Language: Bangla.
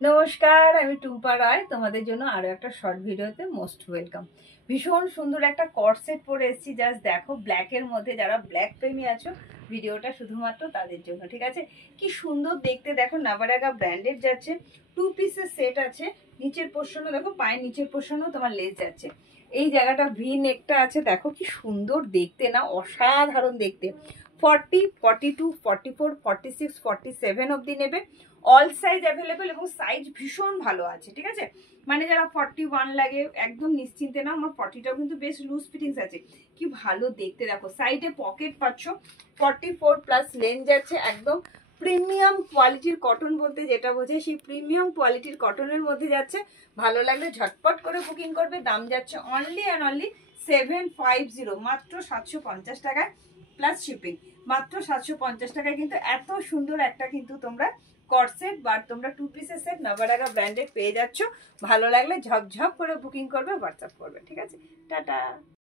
নমস্কার, আমি টুম্পা রায়। তোমাদের জন্য আরো একটা শর্ট ভিডিওতে মোস্ট ওয়েলকাম। ভীষণ সুন্দর একটা কর্সেট পরে এসেছি, জাস্ট দেখো ব্ল্যাকের মধ্যে। যারা ব্ল্যাক প্রেমী আছো, ভিডিওটা শুধুমাত্র তাদের জন্য, ঠিক আছে? কি সুন্দর দেখতে দেখো, নাভারাগা ব্র্যান্ডেড যাচ্ছে। 2 পিসের সেট আছে। নিচের পোর্শনও দেখো, পায়ের নিচের পোর্শনও তোমার লেস যাচ্ছে। এই জায়গাটা ভি নেকটা আছে, দেখো কি সুন্দর দেখতে না, অসাধারণ দেখতে। 40, 42, 44, 46, 47 অবধি নেবে। অল সাইজ অ্যাভেলেবেল এবং সাইজ ভীষণ ভালো আছে, ঠিক আছে? মানে যারা 41 লাগে একদম নিশ্চিন্তে না, আমার 40টাও কিন্তু বেশ লুজ ফিটিংস আছে। কি ভালো দেখতে দেখো, সাইডে পকেট পাচ্ছ। 44 প্লাস লেন্থ যাচ্ছে, একদম প্রিমিয়াম কোয়ালিটির কটন বলতে যেটা বোঝায় সেই প্রিমিয়াম কোয়ালিটির কটনের মধ্যে যাচ্ছে। ভালো লাগলে ঝটপট করে বুকিং করবে। দাম যাচ্ছে অনলি অ্যান্ড অনলি 750, মাত্র 750 টাকায় প্লাস শিপিং। মাত্র 750 টাকায় কিন্তু এত সুন্দর একটা কিন্তু তোমরা কর্সেট বা তোমরা 2 পিসের সেট নাভারাগা ব্র্যান্ডেড পেয়ে যাচ্ছ। ভালো লাগলে ঝপঝপ করে বুকিং করবে, হোয়াটসঅ্যাপ করবে, ঠিক আছে? টাটা।